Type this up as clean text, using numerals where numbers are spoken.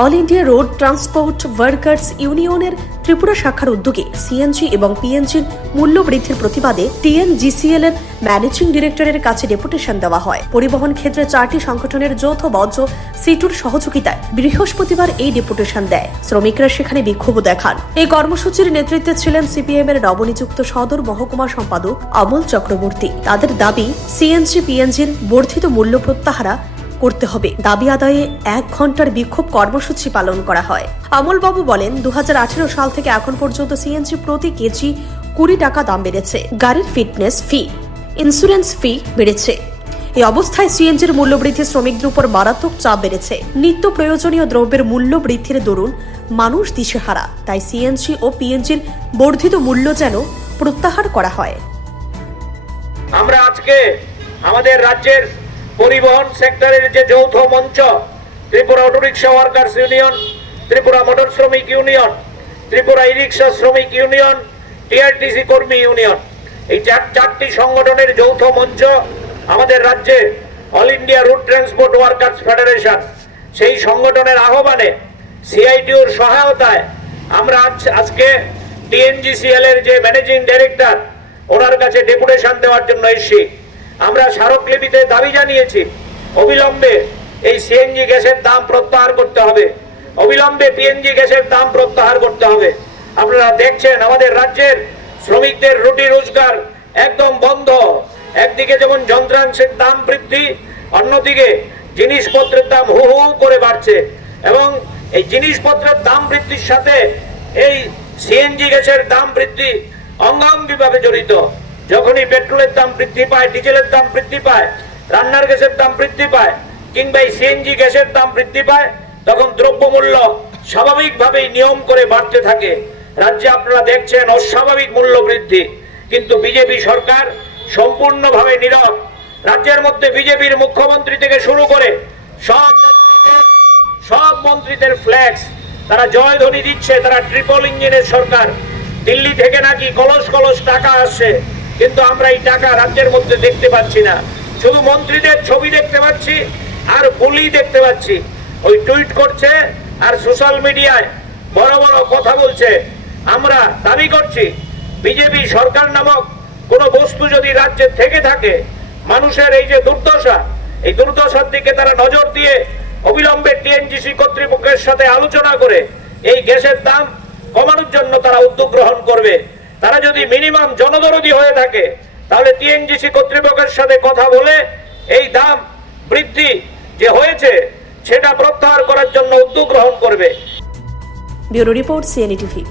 All India road transport workers ইউনিয়নের ত্রিপুরা শাখার উদ্যোগে সিএনজি এবং পিএনজির মূল্য বৃদ্ধির প্রতিবাদে টিএনজিসিএল এর ম্যানেজিং ডিরেক্টরের কাছে ডেপুটেশন দেওয়া হয়। পরিবহন ক্ষেত্রে 4টি সংগঠনের যৌথ মঞ্চ সিটুর সহযোগিতায় বৃহস্পতিবার এই ডেপুটেশন দেয়। শ্রমিকরা সেখানে বিক্ষোভ দেখান। এই কর্মসূচির নেতৃত্বে ছিলেন সিপিএম এর নবনিযুক্ত সদর মহকুমা সম্পাদক অমল চক্রবর্তী। তাদের দাবি সিএনজি পিএনজির বর্ধিত মূল্য প্রত্যাহার করতে হবে। দাবি আদায়ে 1 ঘন্টার বিক্ষোভ কর্মসূচি পালন করা হয়। অমলবাবু বলেন, 2018 সাল থেকে এখন পর্যন্ত সিএনজি প্রতি কেজি 20 টাকা দাম বেড়েছে। গাড়ির ফিটনেস ফি, ইন্স্যুরেন্স ফি বেড়েছে। এই অবস্থায় সিএনজির মূল্য বৃদ্ধি শ্রমিকদের উপর মারাত্মক চাপ বেড়েছে। নিত্য প্রয়োজনীয় দ্রব্যের মূল্য বৃদ্ধির দরুন মানুষ দিশেহারা। তাই সিএনজি ও পিএনজির বর্ধিত মূল্য যেন প্রত্যাহার করা হয়। আমরা আজকে আমাদের রাজ্যের পরিবহন সেক্টরের যে যৌথ মঞ্চ, Tripura autorickshaw workers union, Tripura motor শ্রমিক ইউনিয়ন, ত্রিপুরা ই রিক্সা শ্রমিক ইউনিয়ন, টিআরটিসি কর্মী ইউনিয়ন, এই 4টি সংগঠনের যৌথ মঞ্চ আমাদের রাজ্যে all India route transport workers federation, সেই সংগঠনের আহ্বানে সিআইটিউর সহায়তায় আমরা আজকে টিএনজিসিএল এর যে ম্যানেজিং ডিরেক্টর ওনার কাছে ডেপুটেশন দেওয়ার জন্য এসেছি। আমরা স্মারকলিপিতে দাবি জানিয়েছি অবিলম্বে এই সিএনজি গ্যাসের দাম প্রত্যাহার করতে হবে, অবিলম্বে পিএনজি গ্যাসের দাম প্রত্যাহার করতে হবে। আপনারা দেখছেন আমাদের রাজ্যের শ্রমিকদের রুটি রোজগার একদম বন্ধ। একদিকে যেমন যন্ত্রাংশের দাম বৃদ্ধি, অন্যদিকে জিনিসপত্রের দাম হু হু করে বাড়ছে এবং এই জিনিসপত্রের দাম বৃদ্ধির সাথে এই সিএনজি গ্যাসের দাম বৃদ্ধি অঙ্গাঙ্গিভাবে জড়িত। যখনই পেট্রোলের দাম বৃদ্ধি পায়, ডিজেলের দাম বৃদ্ধি পায়, রান্নার গ্যাসের দাম বৃদ্ধি পায় কিংবা এই সিএনজি গ্যাসের দাম বৃদ্ধি পায়, তখন দ্রব্যমূল্য স্বাভাবিকভাবেই নিয়ম করে বাড়তে থাকে। রাজ্যে আপনারা দেখছেন অস্বাভাবিক মূল্য বৃদ্ধি, কিন্তু বিজেপি সরকার সম্পূর্ণভাবে নীরব। রাজ্যের মধ্যে বিজেপির মুখ্যমন্ত্রী থেকে শুরু করে সব মন্ত্রীদের ফ্ল্যাক্স, তারা জয়ধ্বনি দিচ্ছে তারা ট্রিপল ইঞ্জিনের সরকার। দিল্লি থেকে নাকি কলস কলস টাকা আসছে, কিন্তু আমরা এই টাকা রাজ্যের মধ্যে দেখতে পাচ্ছি না। শুধু মন্ত্রীদের ছবি দেখতে পাচ্ছি আর বুলি দেখতে পাচ্ছি। ওই টুইট করছে আর সোশ্যাল মিডিয়ায় বড় বড় কথা বলছে। আমরা দাবি করছি বিজেপি সরকার নামক কোন বস্তু যদি রাজ্যে থেকে থাকে, মানুষের এই যে দুর্দশা, এই দুর্দশার দিকে তারা নজর দিয়ে অবিলম্বে টিএনজিসি কর্তৃপক্ষের সাথে আলোচনা করে এই গ্যাসের দাম কমানোর জন্য তারা উদ্যোগ গ্রহণ করবে। তারা যদি মিনিমাম জনদরদি হয়ে থাকে, তাহলে টিএনজিসি কর্তৃপক্ষের সাথে কথা বলে এই দাম বৃদ্ধি যে হয়েছে সেটা প্রত্যাহার করার জন্য উদ্যোগ গ্রহণ করবে। Bureau report, CNE TV.